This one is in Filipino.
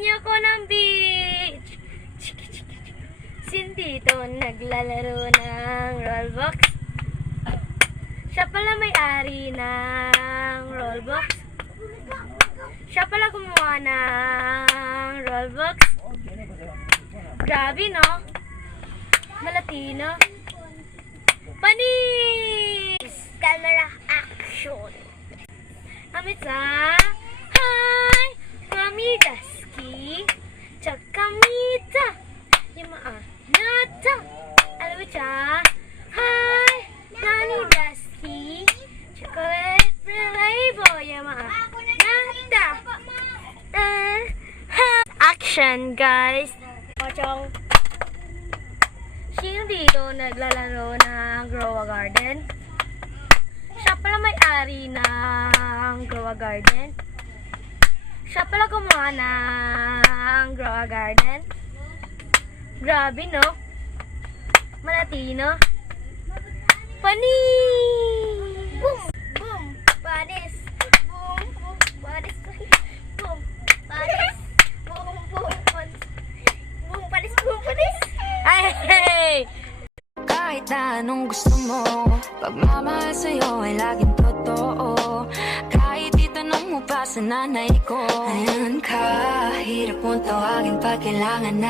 niyo ko ng beach. Sindito naglalaro ng Roblox. Siya pala may-ari ng Roblox. Siya pala gumawa ng Roblox. Grabe, no? Malatino. Panis! Camera action. Amitsa. Hi! Mami Dusky. Tsaka Mita. Nata. Alam mo siya? Hi! Nani Dusky. Chocolate flavor. Nata. Action, guys. Ochong. Sino dito naglalaro ng Grow a Garden? Siya pala may-ari ng Grow a Garden. Siya pala gumawa ng Grow a Garden. Grabe, no? Malatino. Panis! Boom! Boom! Panis! Boom! Boom! Panis! Boom! Panis! Boom! Boom! Panis! Boom! Panis! Boom! Panis! Ay! Hey! Kahit na anong gusto mo, pagmamahal sa'yo ay laging totoo. Kahit itanong mo pa sa nanay ko, ayan ka, hirap mong tawagin pag kailangan na.